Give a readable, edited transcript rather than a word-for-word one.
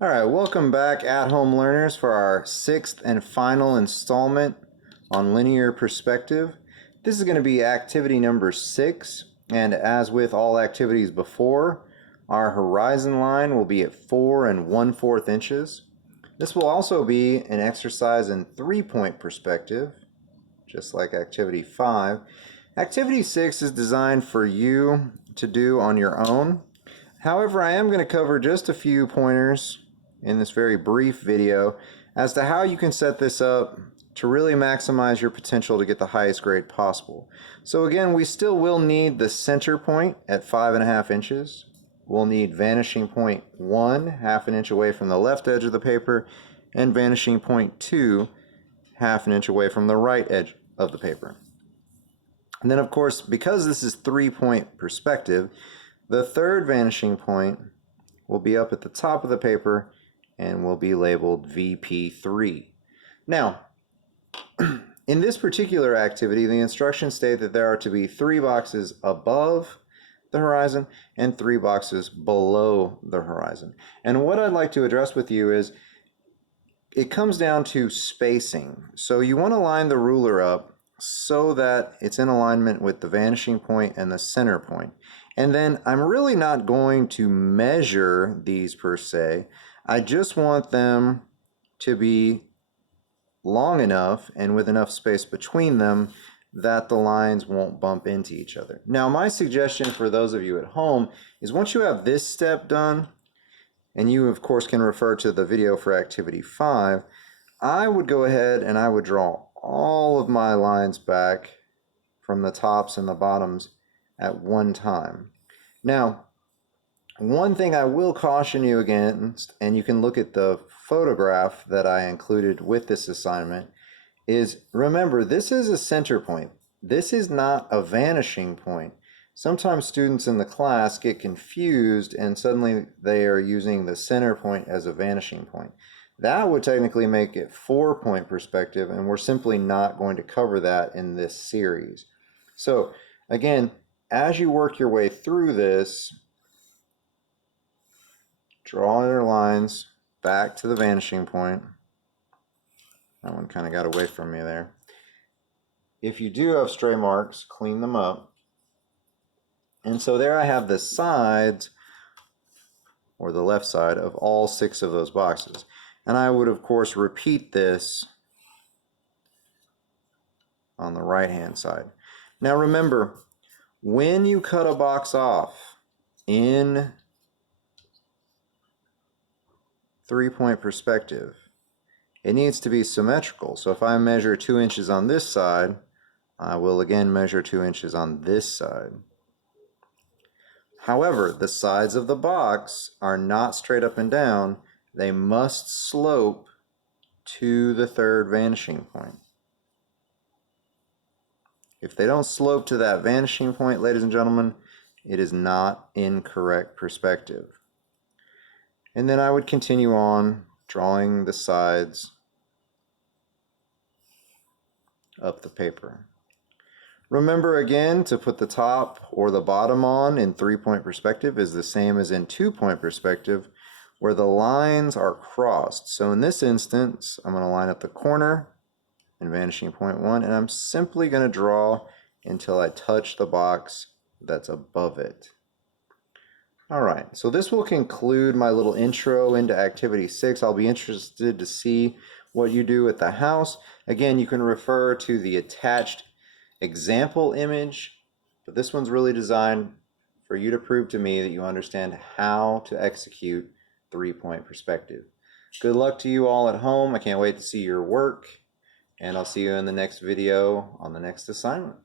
All right, welcome back at-home learners for our sixth and final installment on linear perspective. This is going to be activity number 6, and as with all activities before, our horizon line will be at 4 1/4 inches. This will also be an exercise in 3-point perspective, just like activity 5. Activity 6 is designed for you to do on your own. However, I am going to cover just a few pointers in this very brief video as to how you can set this up to really maximize your potential to get the highest grade possible. So again, we still will need the center point at 5 1/2 inches. We'll need vanishing point 1, 1/2 inch away from the left edge of the paper, and vanishing point 2, 1/2 inch away from the right edge of the paper. And then of course, because this is 3-point perspective, the third vanishing point will be up at the top of the paper and will be labeled VP3. Now, in this particular activity, the instructions state that there are to be 3 boxes above the horizon and 3 boxes below the horizon. And what I'd like to address with you is it comes down to spacing. So you want to line the ruler up so that it's in alignment with the vanishing point and the center point. And then I'm really not going to measure these per se. I just want them to be long enough and with enough space between them that the lines won't bump into each other. Now, my suggestion for those of you at home is once you have this step done, and you of course can refer to the video for activity 5, I would go ahead and I would draw all of my lines back from the tops and the bottoms at one time. Now, one thing I will caution you against, and you can look at the photograph that I included with this assignment, is remember this is a center point. This is not a vanishing point. Sometimes students in the class get confused and suddenly they are using the center point as a vanishing point. That would technically make it 4-point perspective, and we're simply not going to cover that in this series. So again, as you work your way through this, draw your lines back to the vanishing point. That one kind of got away from me there. If you do have stray marks, clean them up. And so there I have the sides, or the left side, of all 6 of those boxes. And I would of course repeat this on the right hand side. Now remember, when you cut a box off in 3-point perspective, it needs to be symmetrical. So if I measure 2 inches on this side, I will again measure 2 inches on this side. However, the sides of the box are not straight up and down. They must slope to the third vanishing point. If they don't slope to that vanishing point, ladies and gentlemen, it is not in correct perspective. And then I would continue on drawing the sides up the paper. Remember again, to put the top or the bottom on in 3-point perspective is the same as in 2-point perspective, where the lines are crossed. So in this instance, I'm going to line up the corner and vanishing point 1, and I'm simply going to draw until I touch the box that's above it. All right, so this will conclude my little intro into activity 6. I'll be interested to see what you do at the house. Again, you can refer to the attached example image, but this one's really designed for you to prove to me that you understand how to execute 3-point perspective. Good luck to you all at home. I can't wait to see your work, and I'll see you in the next video on the next assignment.